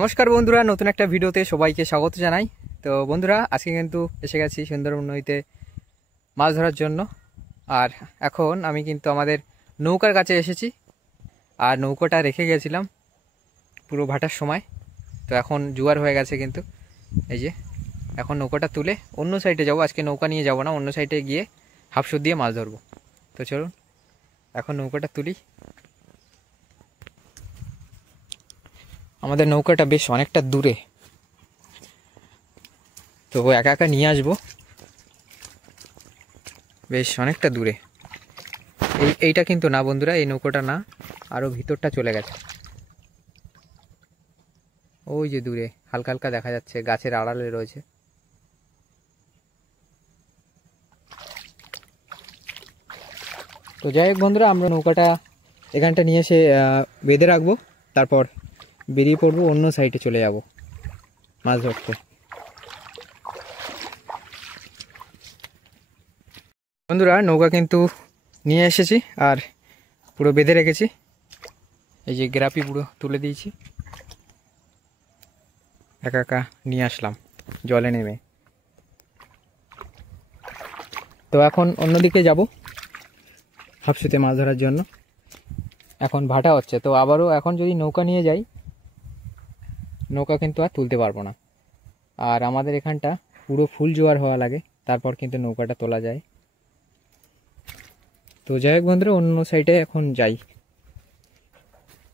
নমস্কার বন্ধুরা, নতুন একটা ভিডিওতে সবাইকে স্বাগত জানাই। তো বন্ধুরা, আজকে কিন্তু এসে গেছি সুন্দরবন নদীতে মাছ ধরার জন্য। আর এখন আমি কিন্তু আমাদের নৌকার কাছে এসেছি। আর নৌকাটা রেখে গেছিলাম পুরো ভাটার সময়। তো এখন জোয়ার হয়ে গেছে কিন্তু এই যে এখন নৌকাটা তুলে অন্য সাইডে যাব। আজকে নৌকা নিয়ে যাব না, অন্য সাইডে গিয়ে হাফসুদ দিয়ে মাছ ধরবো। তো চলুন এখন নৌকাটা তুলি। আমাদের নৌকাটা বেশ অনেকটা দূরে, তো একা একা নিয়ে আসবো, বেশ অনেকটা দূরে। এইটা কিন্তু না বন্ধুরা, এই নৌকাটা না, আরও ভিতরটা চলে গেছে। ওই যে দূরে হালকা হালকা দেখা যাচ্ছে, গাছের আড়ালে রয়েছে। তো যাই হোক বন্ধুরা, আমরা নৌকাটা এখানটা নিয়ে এসে বেঁধে রাখবো, তারপর বেরিয়ে পড়বো, অন্য সাইডে চলে যাব মাছ ধরতে। বন্ধুরা, নৌকা কিন্তু নিয়ে এসেছি আর পুরো বেঁধে রেখেছি। এই যে গ্রাপি পুরো তুলে দিয়েছি, একা একা নিয়ে আসলাম জলে নেমে। তো এখন অন্যদিকে যাব হাফসুতে মাছ ধরার জন্য। এখন ভাটা হচ্ছে, তো আবারও এখন যদি নৌকা নিয়ে যাই, নৌকা কিন্তু আর তুলতে পারবো না। আর আমাদের এখানটা পুরো ফুল জোয়ার হওয়া লাগে, তারপর কিন্তু নৌকাটা তোলা যায়। তো যাই হোক বন্ধুরা, অন্য সাইডে এখন যাই,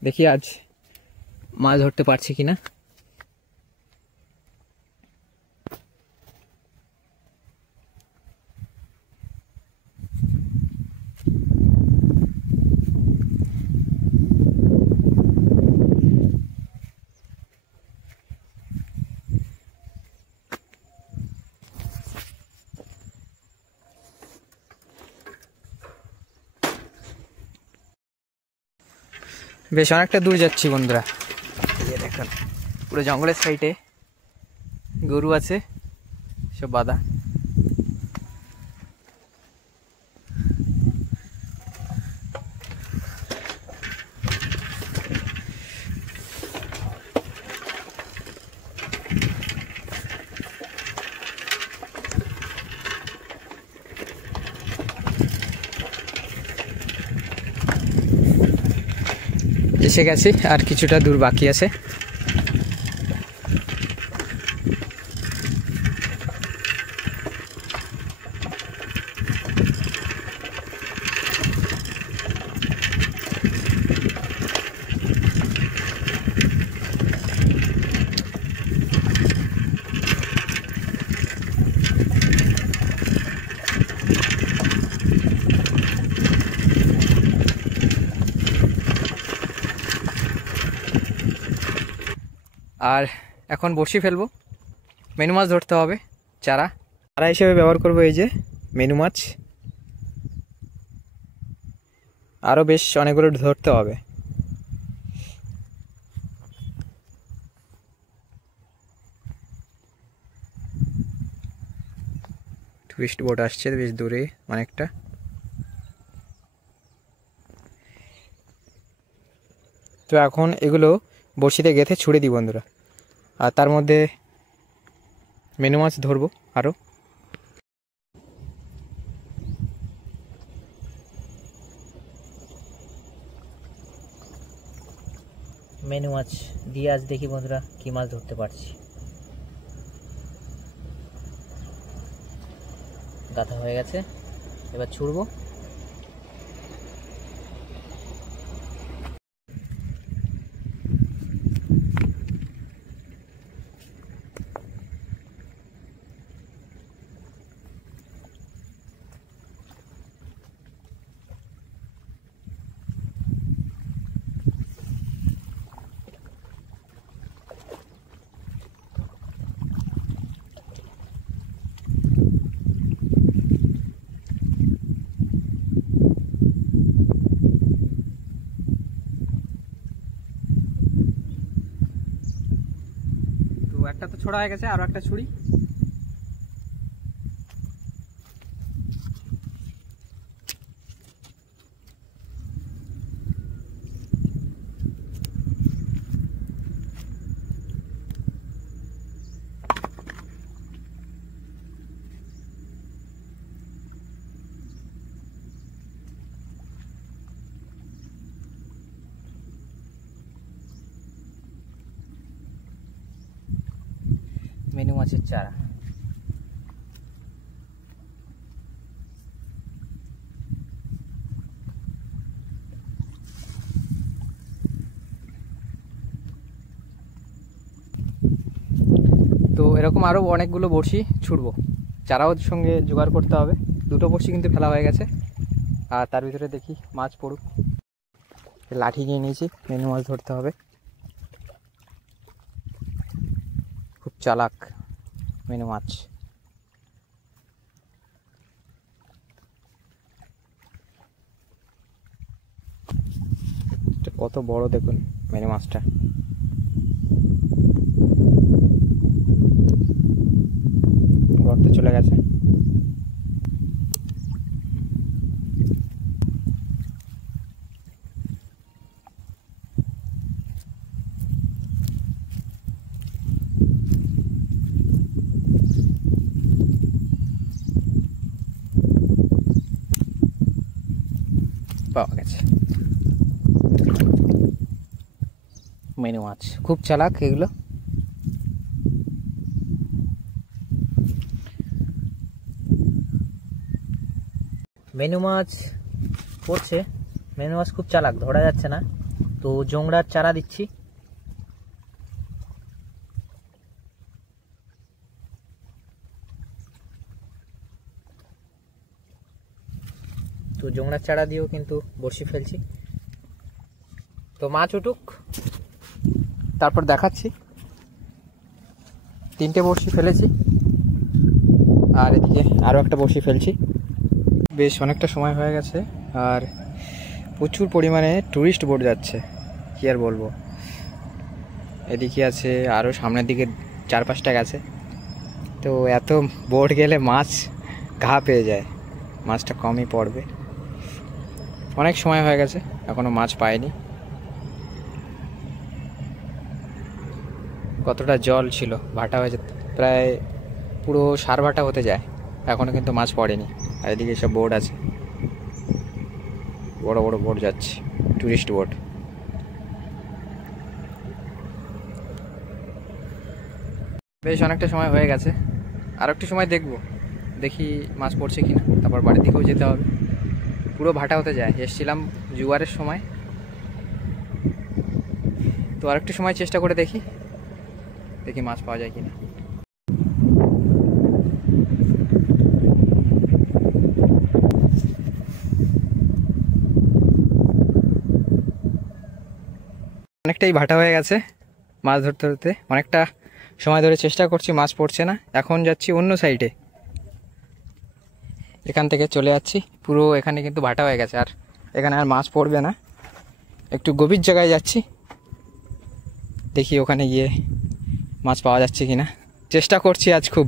দেখি আজ মাছ ধরতে পারছি কিনা। বেশ অনেকটা দূর যাচ্ছি বন্ধুরা। এই দেখুন পুরো জঙ্গলের সাইডে গরু আছে সব বাঁধা। এসে গেছি, আর কিছুটা দূর বাকি আছে। আর এখন বড়শি ফেলবো, মেনু মাছ ধরতে হবে। চারা চারা হিসেবে ব্যবহার করবো এই যে মেনু মাছ। আরও বেশ অনেকগুলো ধরতে হবে। টুরিস্ট বোট আসছে বেশ দূরে অনেকটা। তো এখন এগুলো বড়শিতে গেঁথে ছুড়ে দিই বন্ধুরা, আর তার মধ্যে মেনু মাছ ধরবো আরও। মেনু মাছ দিয়ে আজ দেখি বন্ধুরা কি মাছ ধরতে পারছি। গাঁথা হয়ে গেছে, এবার ছুড়বো। একটা তো ছোড়া হয়ে গেছে, আরো একটা ছুরি। মেনু মাছের চারা। তো এরকম আরও অনেকগুলো বড়শি ছুটবো, চারাও সঙ্গে জোগাড় করতে হবে। দুটো বড়শি কিন্তু ফেলা হয়ে গেছে, আর তার ভিতরে দেখি মাছ পড়ুক। লাঠি নিয়ে নিয়েছি, মেনু মাছ ধরতে হবে। খুব চালাক মেনু মাছ। কত বড় দেখুন মেনু মাছটা। গর্তে চলে গেছে। পাওয়া গেছে মেনু মাছ। খুব চালাক এগুলো। মেনু মাছ পড়ছে, মেনু মাছ খুব চালাক, ধরা যাচ্ছে না। তো জোংড়ার চারা দিচ্ছি। তো জোংড়ার চারা দিয়েও কিন্তু বড়শি ফেলছি। তো মাছ উঠুক, তারপর দেখাচ্ছি। 3টে বড়শি ফেলেছি, আর এদিকে আরও একটা বড়শি ফেলছি। বেশ অনেকটা সময় হয়ে গেছে, আর প্রচুর পরিমাণে টুরিস্ট বোট যাচ্ছে, কি আর বলবো। এদিকে আছে, আরও সামনের দিকে 4-5টা গেছে। তো এত বোট গেলে মাছ ঘা পেয়ে যায়, মাছটা কমই পড়বে। অনেক সময় হয়ে গেছে, এখনও মাছ পাইনি। কতটা জল ছিল, ভাটা হয়েছে, প্রায় পুরো সার ভাটা হতে যায়, এখনও কিন্তু মাছ পড়েনি। আর এদিকে সব বোট আছে, বড় বড় বোট যাচ্ছে, টুরিস্ট বোট। বেশ অনেকটা সময় হয়ে গেছে, আর একটু সময় দেখবো, দেখি মাছ পড়ছে কিনা, তারপর বাড়ির দিকেও যেতে হবে। পুরো ভাটা হতে যায়, এসছিলাম জোয়ারের সময়। তো আর একটু সময় চেষ্টা করে দেখি মাছ পাওয়া যায় কিনা। অনেকটাই ভাটা হয়ে গেছে, মাছ ধরতে ধরতে অনেকটা সময় ধরে চেষ্টা করছি, মাছ পড়ছে না। এখন যাচ্ছি অন্য সাইডে, এখান থেকে চলে যাচ্ছি। পুরো এখানে কিন্তু ভাটা হয়ে গেছে, আর এখানে আর মাছ পড়বে না। একটু গভীর জায়গায় যাচ্ছি, দেখি ওখানে গিয়ে মাছ পাওয়া যাচ্ছে কিনা। চেষ্টা করছি আজ খুব।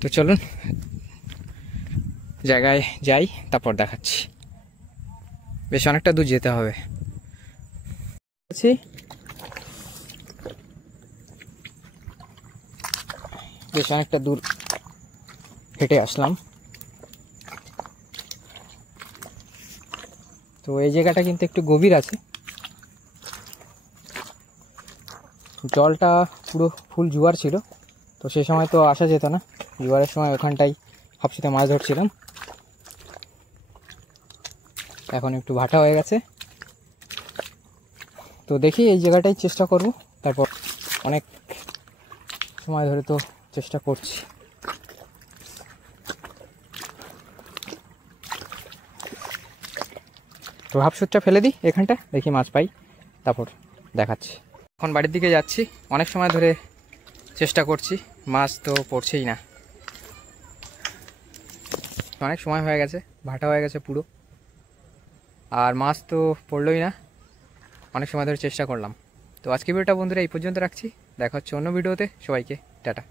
তো চলুন জায়গায় যাই, তারপর দেখাচ্ছি। বেশ অনেকটা দূর যেতে হবে। বেশ অনেকটা দূর হেঁটে আসলাম। তো এই জায়গাটা কিন্তু একটু গভীর আছে, জলটা পুরো ফুল জোয়ার ছিল। তো সেই সময় তো আসা যেত না, জোয়ারের সময় ওখানটাই হাফসিতে মাছ ধরছিলাম। এখন একটু ভাটা হয়ে গেছে, তো দেখি এই জায়গাটাই চেষ্টা করব। তারপর অনেক সময় ধরে তো চেষ্টা করছি। তো হাফসুটটা ফেলে দিই এখানটা, দেখি মাছ পাই, তারপর দেখাচ্ছি। এখন বাড়ির দিকে যাচ্ছি, অনেক সময় ধরে চেষ্টা করছি, মাছ তো পড়ছেই না। অনেক সময় হয়ে গেছে, ভাটা হয়ে গেছে পুরো, আর মাছ তো পড়লই না। অনেক সময় ধরে চেষ্টা করলাম। তো আজকে ভিডিওটা বন্ধুরা এই পর্যন্ত রাখছি, দেখা হচ্ছে অন্য ভিডিওতে। সবাইকে টাটা।